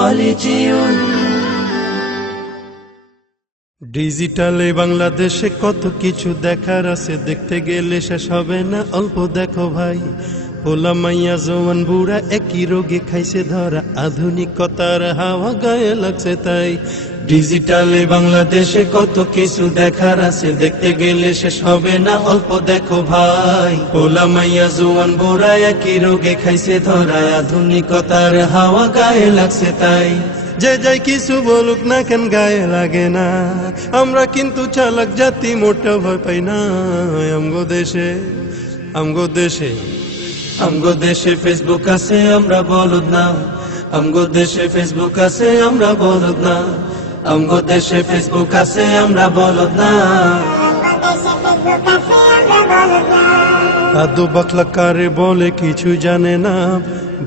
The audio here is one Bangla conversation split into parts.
خالدون ডিজিটালে বাংলাদেশে কত কিছু দেখার আছে, দেখতে গেলে শেষ হবে না, অল্প দেখো ভাই। পোলা মাইয়া জওয়ান বুড়া একই রোগে খাইছে ধরা, আধুনিকতার হাওয়া গায়ে লাগছে তাই। ডিজিটালে বাংলাদেশে কত কিছু দেখার আছে, দেখতে গেলে শেষ হবে না, অল্প দেখো ভাই। পোলা মাইয়া জওয়ান বুড়া একই রোগে খাইছে ধরা, আধুনিকতার হাওয়া গায়ে লাগছে তাই। যে যাই কিছু বলুক না কেন গায়ে লাগে না, আমরা কিন্তু চালাক জাতি, মোটা ভয় পাই না। আমগো দেশে আমগো দেশে আমগো দেশে ফেসবুক আছে, আমরা বলদ না। আমগো দেশে ফেসবুক আছে, আমরা বলদ না। আমগো দেশে ফেসবুক আছে, আমরা বলদ না। আদো বাকলা কারে বলে কিছু জানে না,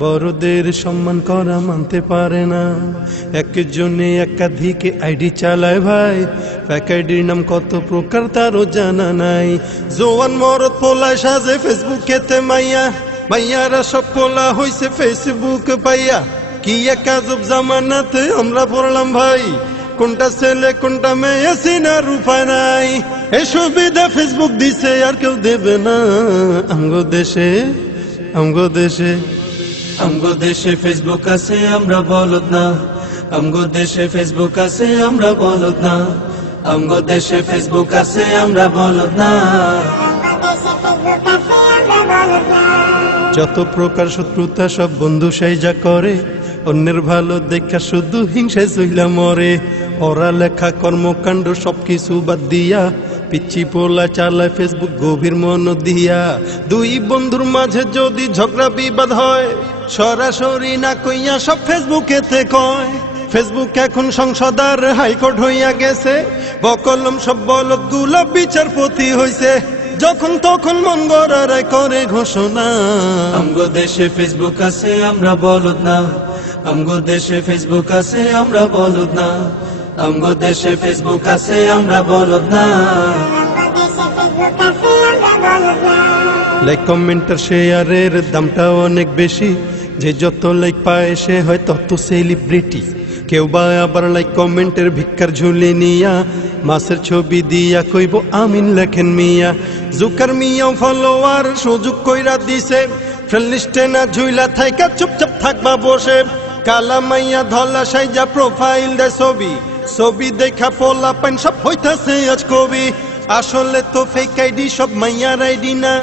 বড়দের সম্মান করা মানতে পারে না। একজনে একাধিক আইডি চালায় ভাই, এক আইডির নাম কত প্রকার তারও জানা নাই। জোয়ান মরদ পোলায় সাজে ফেসবুকেতে মাইয়া, মাইয়ারা সব পোলা হইছে ফেসবুক পাইয়া। কি এক আজব জামানাতে আমরা পড়লাম ভাই, কোনটা ছেলে কোনটা মেয়ে চিনার উপায় নাই। এই সুবিধা ফেসবুক দিছে আর কেউ দেবে না। আমগো দেশে আমগো দেশে আমগো দেশে ফেসবুক আছে, আমরা বলদ না। আমগো দেশে ফেসবুক আছে, আমরা বলদ না। আমগো দেশে ফেসবুক আছে, আমরা বলদ না। যত প্রকার শত্রুতা সব বন্ধু সাইজা করে, অন্যের ভালো দেখা শুধু হিংসায় চইলা মরে। ওরা লেখা কর্মকাণ্ড সবকিছু বাদ দিয়া, পিচ্ছি পোলা চালায় ফেসবুক গভীর মন দিয়া। দুই বন্ধুর মাঝে যদি ঝগড়া বিবাদ হয়, সরাসরি না কইয়া সব ফেসবুকেতে কয়। ফেসবুক এখন সংসদ আর হাইকোর্ট হইয়া গেছে, বকলম সব বলদ গুলা বিচারপতি হইছে। যখন তখন মন গড়ায় করে ঘোষণা। আমগো দেশে ফেসবুক আছে, আমরা বলদ না। আমগো দেশে ফেসবুক আছে, আমরা বলদ না। আমগো দেশে ফেসবুক আছে, আমরা বলদ না। লাইক কমেন্টার শেয়ারের দামটা অনেক বেশি, যে যত লাইক পায় সে হয় তত সেলিব্রিটি। কেউ বা আবার লাইক কমেন্টের ভিক্ষার ঝুলি নিয়া, মাছের ছবি দিয়া কইব আমিন লেখেন মিয়া। জুকার মিয়াও ফলোয়ার সুযোগ কইরা দিছে, ফ্রেন্ড লিস্টে না ঝুইলা থাইকা চুপচাপ থাকবা বসে। কালা মাইয়া ধলা সাইজা প্রোফাইল দে ছবি, ছবি দেখা পোলা পাইন সব হইতাছে আজ কবি। আসলে তো ফেক আইডি সব মাইয়ার আইডি না,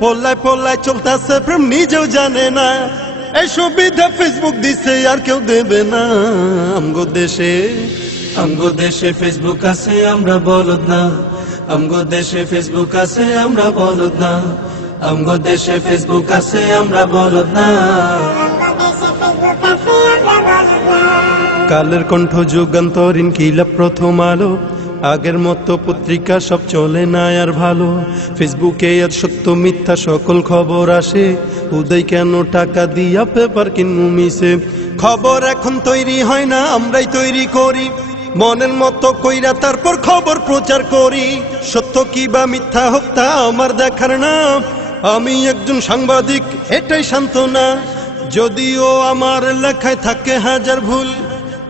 পোলায় পোলায় চলতাছে প্রেম নিজেও জানে না। এই সুবিধা ফেসবুক দিছে আর কেউ দেবে না। আমগো দেশে ফেসবুক আছে, আমরা বলদ না। আমগো দেশে ফেসবুক আছে, আমরা বলদ না। আমগো দেশে ফেসবুক আছে, আমরা বলদ না। কালের কণ্ঠ যুগান্তর ইনকিলাব প্রথম আলো, আগের মতো পত্রিকা সব চলে না আর ভালো। ফেসবুকে আর সত্য মিথ্যা সকল খবর আসে, উদয় কেন টাকা দিয়া পেপার কিনু মিশে। খবর এখন তৈরি হয় না, আমরাই তৈরি করি মনের মতো কইরা, তারপর খবর প্রচার করি। সত্য কি বা মিথ্যা হোক তা আমার দেখার না, আমি একজন সাংবাদিক এটাই সান্ত্বনা। যদিও আমার লেখায় থাকে হাজার ভুল,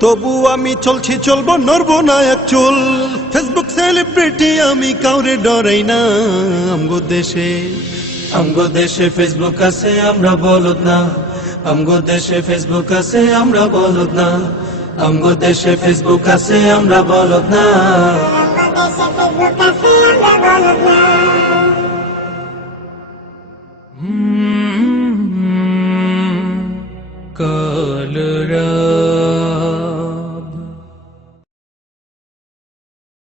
তবু আমি চলছি চলবো, নড়বো না এক চুল। ফেসবুক সেলিব্রিটি আমি কাউরে ডরাই না। আমগো দেশে ফেসবুক আছে, আমরা বলদ না। আমগো দেশে ফেসবুক আছে, আমরা বলদ না। আমগো দেশে ফেসবুক আছে, আমরা বলদ না। কালরা